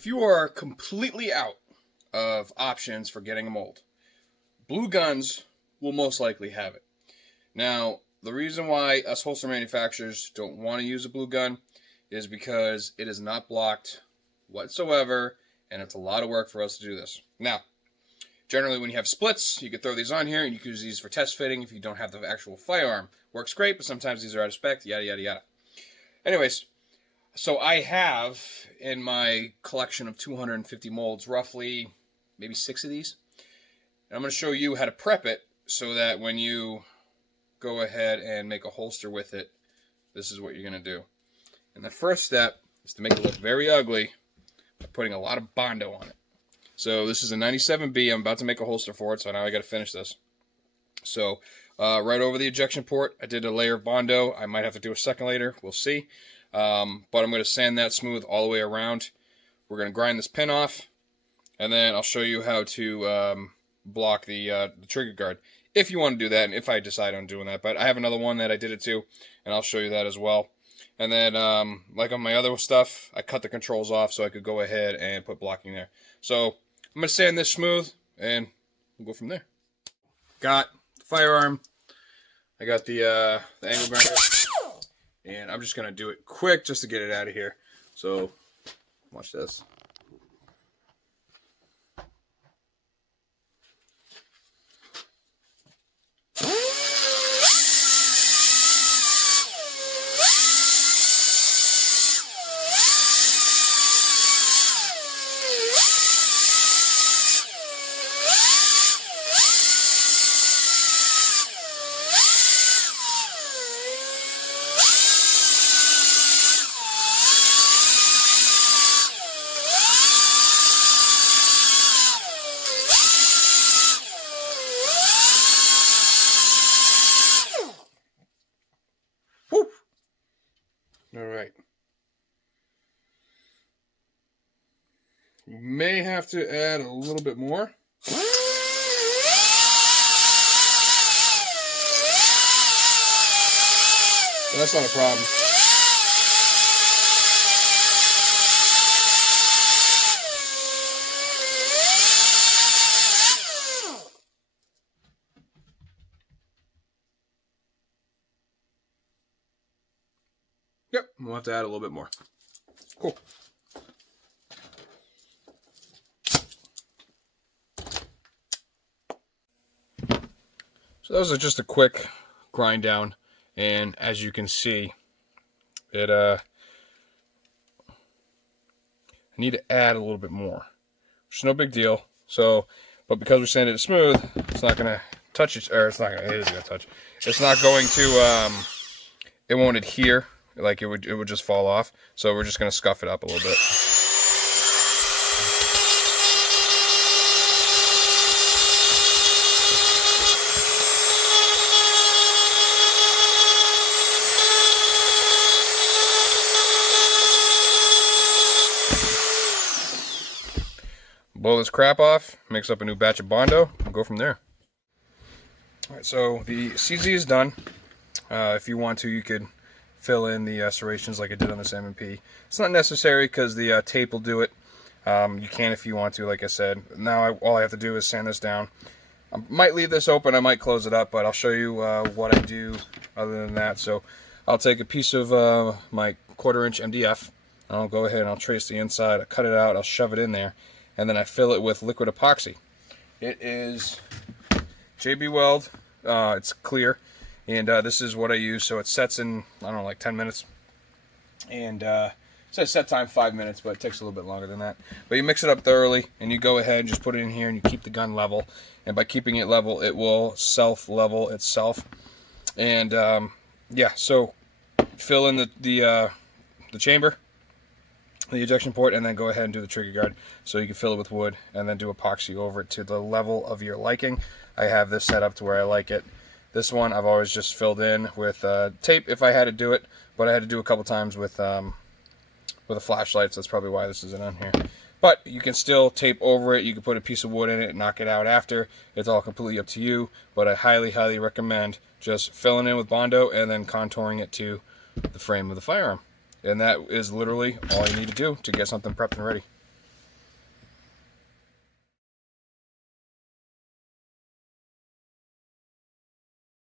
If you are completely out of options for getting a mold, Blueguns will most likely have it. Now, the reason why us holster manufacturers don't want to use a Bluegun is because it is not blocked whatsoever, and it's a lot of work for us to do this. Now, generally when you have splits, you can throw these on here, and you can use these for test fitting if you don't have the actual firearm. Works great, but sometimes these are out of spec, yada, yada, yada. Anyways, so I have in my collection of 250 molds, roughly maybe 6 of these. And I'm going to show you how to prep it so that when you go ahead and make a holster with it, this is what you're going to do. And the first step is to make it look very ugly by putting a lot of bondo on it. So this is a 97B. I'm about to make a holster for it, so now I got to finish this. So right over the ejection port, I did a layer of bondo. I might have to do a second layer. We'll see. But I'm going to sand that smooth all the way around. We're going to grind this pin off, and then I'll show you how to block the trigger guard if you want to do that, and if I decide on doing that. But I have another one that I did it to, and I'll show you that as well. And then, like on my other stuff, I cut the controls off so I could go ahead and put blocking there. So I'm going to sand this smooth, and we'll go from there. Got the firearm. I got the angle grinder. And I'm just going to do it quick just to get it out of here. So, watch this. All right. You may have to add a little bit more. But that's not a problem. Yep, we'll have to add a little bit more. Cool. So that was just a quick grind down, and as you can see, it I need to add a little bit more, which is no big deal. So, but because we sanded it smooth, it's not gonna touch it, or it's not gonna. It is gonna touch. It's not going to. It won't adhere. Like it would just fall off. So we're just gonna scuff it up a little bit. Blow this crap off, mix up a new batch of bondo, and go from there. Alright, so the CZ is done. If you want to, you could fill in the serrations like I did on this M&P. It's not necessary because the tape will do it. You can if you want to, like I said. Now all I have to do is sand this down. I might leave this open, I might close it up, but I'll show you what I do other than that. So I'll take a piece of my 1/4" MDF, and I'll go ahead and I'll trace the inside, I'll cut it out, I'll shove it in there, and then I fill it with liquid epoxy. It is JB Weld, it's clear. And this is what I use, so it sets in, I don't know, like 10 minutes. And it says set time 5 minutes, but it takes a little bit longer than that. But you mix it up thoroughly, and you go ahead and just put it in here, and you keep the gun level. And by keeping it level, it will self-level itself. And yeah, so fill in the chamber, the ejection port, and then go ahead and do the trigger guard. So you can fill it with wood, and then do epoxy over it to the level of your liking. I have this set up to where I like it. This one I've always just filled in with tape if I had to do it, but I had to do a couple times with a flashlight, so that's probably why this isn't on here. But you can still tape over it, you can put a piece of wood in it and knock it out after. It's all completely up to you, but I highly, highly recommend just filling in with bondo and then contouring it to the frame of the firearm. And that is literally all you need to do to get something prepped and ready.